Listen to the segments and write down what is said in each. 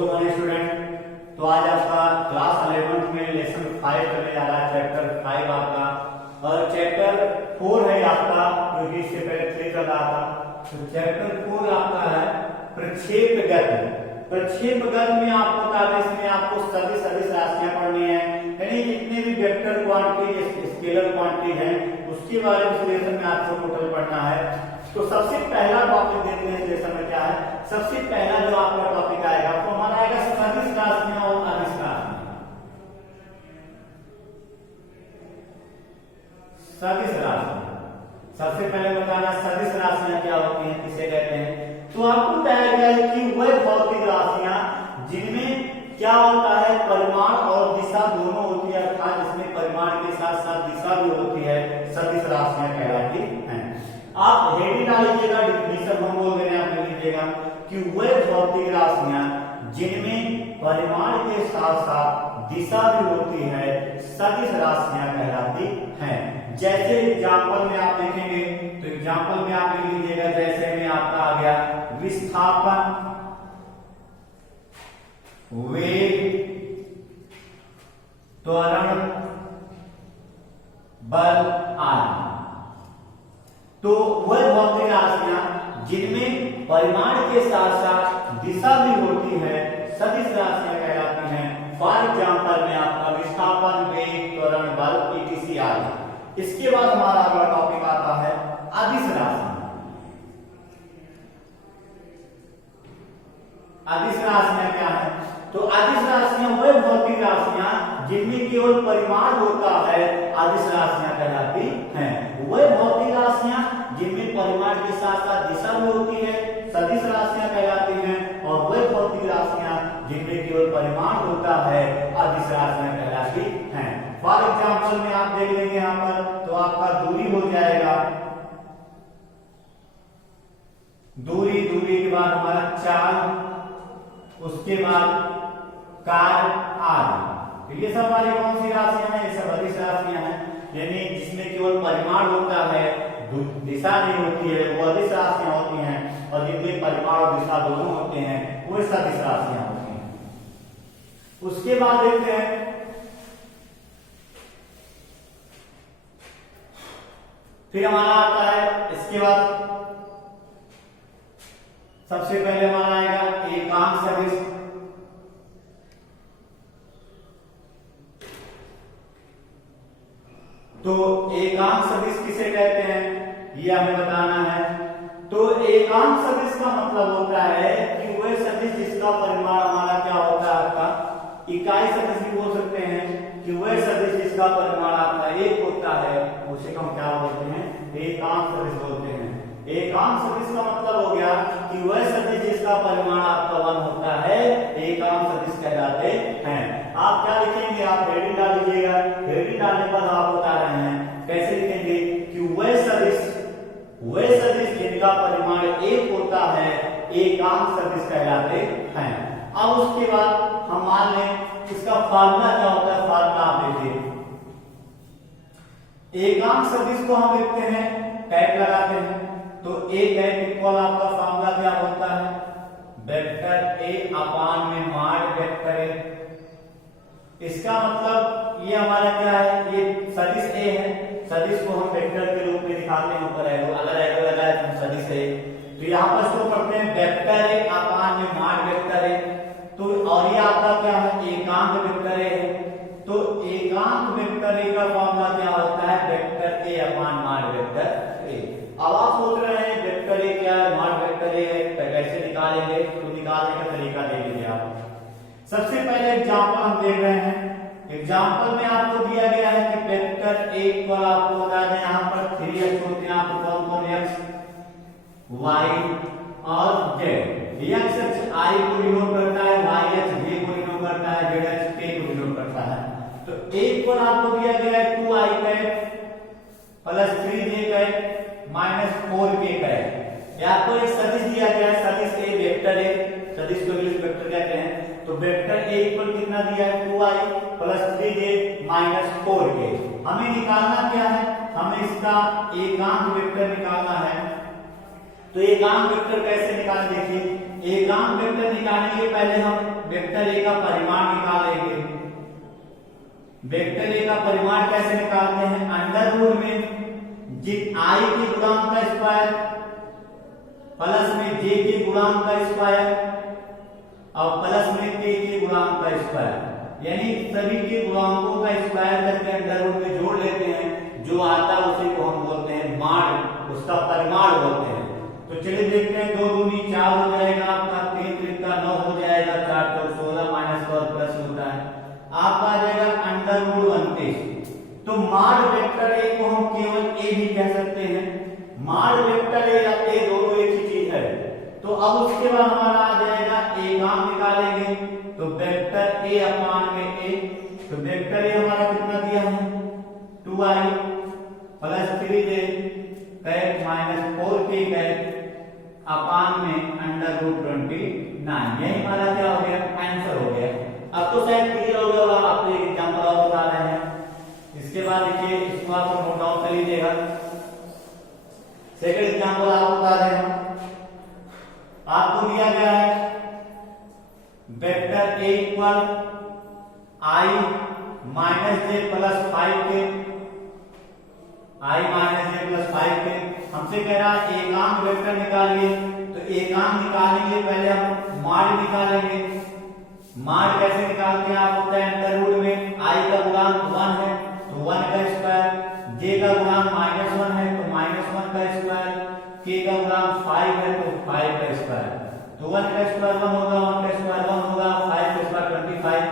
दोस्तों बने स्टूडेंट, तो आज आपका क्लास 11th में लेसन 5 चलने जा रहा है, चैप्टर 5 आपका, और चैप्टर 4 है आपका, क्योंकि इससे पहले 3 चल रहा था। तो चैप्टर 4 आपका है प्रक्षेपगत। प्रक्षेपगत में आपको बता दें, इसमें आपको सदिश राशियां पढ़नी है, यानी जितने भी वेक्टर क्वांटिटी स्केलर क्वांटिटी हैं उसके बारे में लेसन में आपको टोटल पढ़ना है। तो सबसे पहला टॉपिक देखते हैं लेसन में क्या है। सबसे पहला जो आपका टॉपिक आएगा तो हमारा आएगा सदिश राशियां और अदिश राशियां। सदिश राशियां सबसे पहले बताना, सदिश राशियां क्या होती हैं, किसे कहते हैं। तो आपको बताया गया है कि वह भौतिक राशियां जिनमें क्या होता है, परिमाण और दिशा दोनों होती है, अर्थात जिसमें परिमाण के साथ साथ दिशा भी होती है, सदिश राशियां कहलाती हैं। आप हेडिंग डाल लीजिएगा, डिफिनेशन हम बोल देने आप लिख लीजिएगा कि वह भौतिक राशियां जिनमें परिमाण के साथ साथ दिशा भी होती है, सदिश राशियां कहलाती हैं। जैसे एग्जाम्पल में आप देखेंगे तो एग्जाम्पल में आप लिख लीजिएगा, जैसे में आपका आ गया विस्थापन, वेग, त्वरण, बल आदि। तो वह भौतिक राशियां जिनमें परिमाण के साथ साथ दिशा भी होती है, सदिश राशियां कहलाती हैं। फॉर एग्जाम्पल में आपका विस्थापन, वेग, त्वरण, बल etc आदि। इसके बाद हमारा अगला टॉपिक आता है अदिश राशियां। अदिश राशियां क्या है? तो अदिश राशियां वह भौतिक राशियां जिनमें केवल परिमाण होता है, अदिश राशियां कहलाती हैं। वह भौतिक राशियां जिनमें परिमाण के साथ साथ दिशा भी होती है, सदिश राशियां कहलाती हैं। और वह भौतिक राशियां जिनमें केवल परिमाण होता है, अदिश राशियां कहलाती हैं। फॉर एग्जाम्पल में आप देख लेंगे यहां पर, तो आपका दूरी हो जाएगा, दूरी के बाद हमारा चाल, उसके बाद कार्य आदि। तो ये सब हमारी कौन सी राशियां हैं? ये सब अदिश राशियां हैं, यानी जिसमें केवल परिमाण होता है, दिशा नहीं होती है, वो अदिश राशियां होती हैं। और जिनमें परिमाण और दिशा दोनों होते हैं, वो सदिश राशियां होती हैं। उसके बाद देखते हैं फिर हमारा आता है, इसके बाद सबसे पहले हमारा आएगा एकांक सदिश। तो एकांक सदिश किसे कहते हैं, ये हमें बताना है। तो एकांक सदिश का मतलब होता है कि वह सदिश जिसका परिमाण हमारा क्या होता है, आपका इकाई सदिश भी बोल सकते हैं कि वह सदिश जिसका परिमाण आपका 1 होता है, उसे हम क्या बोलते हैं, एकांक सदिश बोलते हैं। एकांक सदिश का मतलब हो गया कि वह सदिश जिसका परिमाण आपका 1 होता है, एकांक सदिश कहलाते हैं। आप क्या लिखेंगे, आप हेडिंग डाल लीजिएगा। हेडिंग डालने के बाद आप बता रहे हैं कैसे लिखेंगे कि वह सदिश जिनका परिमाण 1 होता है, एकांक सदिश कहलाते हैं। अब उसके बाद हम मान लें इसका फार्मूला क्या होता है, फार्मूला आप देखिए। एकांक सदिश को हम लिखते हैं, टैग लगाते हैं, तो ए टैग इक्वल आपका फार्मूला क्या होता है, वेक्टर ए अपान में मॉड वेक्टर ए। इसका मतलब ये हमारा क्या है, ये सदिश ए है, सदिश को हम वेक्टर के रूप में दिखाते हैं ऊपर एरो, अगर एरो लगाए तो सदिश ए। तो यहाँ पर इसको पढ़ते हैं वेक्टर ए अपान में मॉड वेक्टर ए। तो और ये आपका क्या है, एकांक वेक्टर ए है। तो एकांक वेक्टर ए का फॉर्मूला क्या होता है, vector A upon mod vector A. अब आप सोच रहे हैं वेक्टर ए क्या है, मॉड वेक्टर ए है, तो कैसे निकालेंगे, तो निकालने का तरीका देख लीजिए आप। सबसे पहले एग्जांपल हम देख रहे हैं। एग्जांपल में आपको दिया गया है कि वेक्टर ए को आपको बता दें, यहाँ पर 3x होते हैं, आपको कौन x, y और z। x i को डिनोट करता है, y x j को डिनोट करता है, z x k को डिनोट करता है। तो एक पर आपको दिया गया है 2i cap plus 3j cap minus 4k cap. या आपको एक सदिश दिया गया है, सदिश ए वेक्टर ए, सदिश को इंग्लिश वेक्टर कहते हैं। तो वेक्टर ए इक्वल कितना दिया है, 2i plus 3j minus 4k। हमें निकालना क्या है, हमें इसका एकांक वेक्टर निकालना है। तो एकांक वेक्टर कैसे निकालें, देखिए एकांक वेक्टर निकालने के लिए पहले हम वेक्टर ए का परिमाण निकालेंगे। वेक्टर ए का परिमाण कैसे निकालते हैं, अंडर रूट में जित आई के गुणांक का स्क्वायर प्लस में जे के गुणांक का स्क्वायर और प्लस में के गुणांक का स्क्वायर, यानी सभी के गुणांकों का स्क्वायर करके अंडर रूट में जोड़ लेते हैं। जो आता है उसी को हम बोलते हैं माड, उसका परिमाण बोलते हैं। तो चलिए देखते हैं, 2 दूनी 4 हो जाएगा आपका, 3 त्रिका 9 हो जाएगा, 4 चौक 16 माइनस का प्लस होता है, आपका आ जाएगा अंडर रूट 29। तो माड वेक्टर ए को हम केवल ए भी कह सकते हैं। माड वेक्टर ए या ए दोनों एक ही चीज है। तो अब उसके बाद हमारा आ जाएगा एकांक निकालेंगे, तो वेक्टर ए अपान में ए, तो वेक्टर ए हमारा कितना दिया है 2i plus 3j cap minus 4k cap upon में अंडर रूट 29। यही हमारा क्या हो गया, आंसर हो गया। अब तो शायद क्लियर हो गया होगा, आपको एक एग्जांपल और बता रहे हैं। इसके बाद देखिए इसको आप नोट डाउन कर लीजिएगा। सेकंड एग्जांपल आपको बता रहे हैं, आपको दिया गया है vector A equal I minus J plus 5k, I minus J plus 5k। हमसे कह रहा है एकांक वेक्टर निकालिए, तो एकांक निकालने के लिए पहले हम माड निकालेंगे। माड कैसे निकालते हैं, आप होता है अंडर रूट में आई का गुणांक 1 है तो 1 का स्क्वायर, जे का गुणांक -1 है तो -1 का स्क्वायर, के का गुणांक 5 है तो 5 का स्क्वायर। तो 1 का स्क्वायर 1 होगा, 1 का स्क्वायर 1 होगा, 5 का स्क्वायर 25,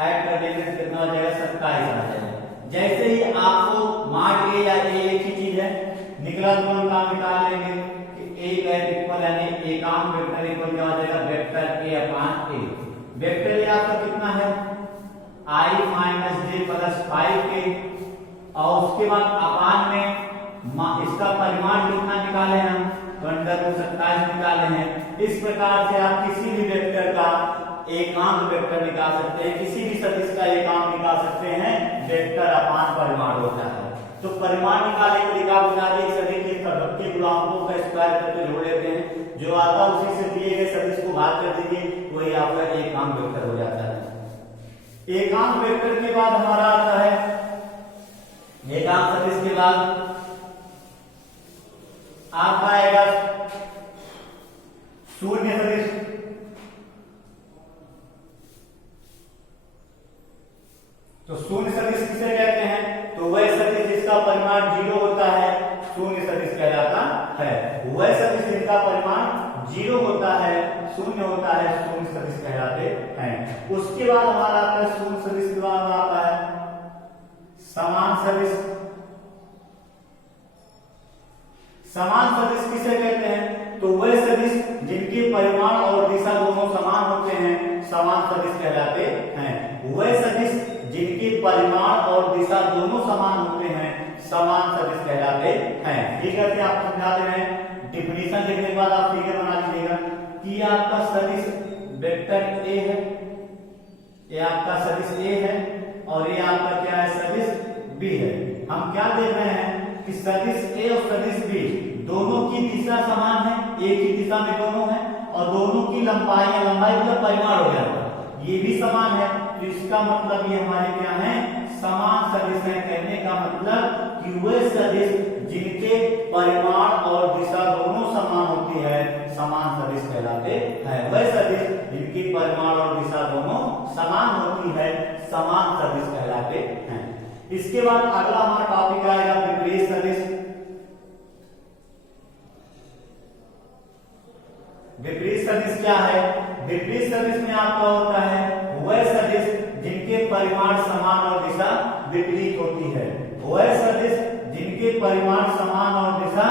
ऐड कर देंगे तो कितना हो जाएगा 27 आ जाएगा। जैसे ही आपको माड ए या ए एक ही चीज है, निकला तो हम काम निकाल लेंगे कि ए का इक्वल यानी एकांक वेक्टर इक्वल क्या हो जाएगा vector A upon A. Vector A आपका कितना है i minus J plus 5k, और उसके बाद अपान में इसका परिमाण कितना निकाले हम, तो अंडर रूट 27 निकाले हैं। इस प्रकार से आप किसी भी वेक्टर का एकांक वेक्टर निकाल सकते हैं, किसी भी सदिश का एकांक निकाल सकते हैं, वेक्टर अपान परिमाण होता है। तो परिमाण निकालने के लिए क्या बता दिए, सदिश के सबके गुणांकों का स्क्वायर करके जोड़ लेते हैं, जो आता है उसी से दिए गए सदिश को भाग कर दीजिए, वही आपका एकांक वेक्टर हो जाता है। एकांक वेक्टर के बाद हमारा आता है एकांक सदिश के बाद आपका आएगा शून्य सदिश। तो शून्य सदिश किसे कहते हैं, तो वह सदिश जिसका परिमाण 0 होता है शून्य सदिश कहलाता है। वह सदिश जिसका परिमाण 0 होता है, शून्य होता है, शून्य सदिश कहलाते हैं। उसके बाद हमारा आता है शून्य सदिश के बाद आता है समान सदिश। समान सदिश किसे कहते हैं, तो वह सदिश जिनके परिमाण और दिशा दोनों समान होते हैं समान सदिश कहलाते हैं। वह सदिश जिनके परिमाण और दिशा दोनों समान होते हैं समान सदिश कहलाते हैं। ठीक है, आप समझा दे रहे हैं। डिफिनीशन लिखने के बाद आप फिगर बना लीजिएगा कि आपका सदिश वेक्टर ए है, ये आपका सदिश ए है और ये आपका क्या है सदिश बी है। हम क्या देख रहे हैं कि सदिश ए और सदिश बी दोनों की दिशा समान है, एक ही दिशा में दोनों है, और दोनों की लंबाई मतलब परिमाण हो गया, ये भी समान है। तो इसका मतलब ये हमारे क्या है समान सदिश है। कहने का मतलब कि वे सदिश जिनके परिमाण और दिशा दोनों समान होती है समान सदिश कहलाते हैं। वह सदिश जिनकी परिमाण और दिशा दोनों समान होती है समान सदिश कहलाते हैं। इसके बाद अगला हमारा टॉपिक आएगा विपरीत सदिश। विपरीत सदिश क्या है, विपरीत सदिश में आपका होता है वह सदिश जिनके परिमाण समान और दिशा विपरीत होती है। वह सदिश जिनके परिमाण समान और दिशा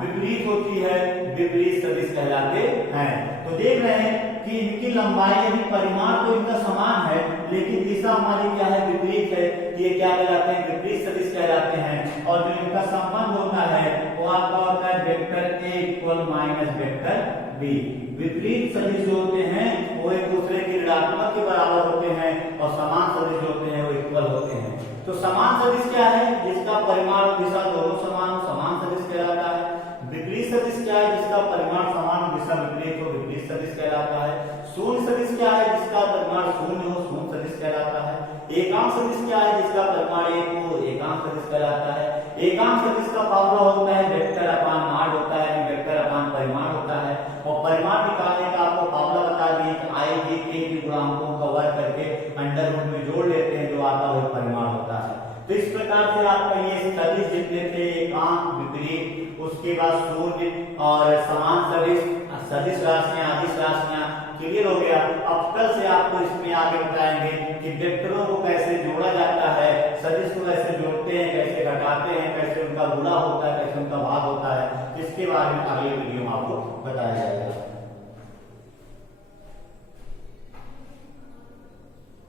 विपरीत होती है विपरीत सदिश कहलाते हैं। तो देख रहे हैं कि इनकी लंबाई यदि परिमाण तो इनका समान है लेकिन दिशा हमारी क्या है विपरीत है, ये क्या कहलाते हैं विपरीत सदिश कहलाते हैं। और जो इनका संबंध होता है वो आपका होता है vector A equal minus vector B. विपरीत सदिश जो होते हैं वो एक दूसरे के ऋणात्मक के बराबर होते हैं और समान सदिश जो होते हैं वो इक्वल होते हैं। तो समान सदिश क्या है, जिसका परिमाण और दिशा दोनों समान सदिश कहलाता है। विपरीत विपरीत सदिश क्या है, जिसका परिमाण समान दिशा विपरीत हो, विपरीत सदिश कहलाता है। शून्य सदिश क्या है, जिसका परिमाण शून्य हो, शून्य सदिश कहलाता है। एकांक सदिश क्या है, जिसका परिमाण 1 हो, एकांक सदिश कहलाता है। एकांक सदिश का फार्मूला होता है वेक्टर अपान माड होता है, वेक्टर अपान परिमाण होता है। और परिमाण निकालने का आपको फार्मूला बता दिए कि आई के के गुणांकों का वर्ग करके अंडर रूट में जोड़ लेते हैं, जो आता है वही परिमाण होता है। तो इस प्रकार से आपका ये सदिश जितने थे, एकांक, विपरीत, उसके बाद शून्य और समान सदिश, सदिश राशियां, अदिश राशियां क्लियर हो गया। अब कल से आपको इसमें आगे बताएंगे कि वेक्टरों को कैसे जोड़ा जाता है, सदिश को कैसे जोड़ते हैं, कैसे घटाते हैं, कैसे उनका गुणा होता है, कैसे उनका भाग होता है। इसके बारे में अगले वीडियो में आपको बताया जाएगा।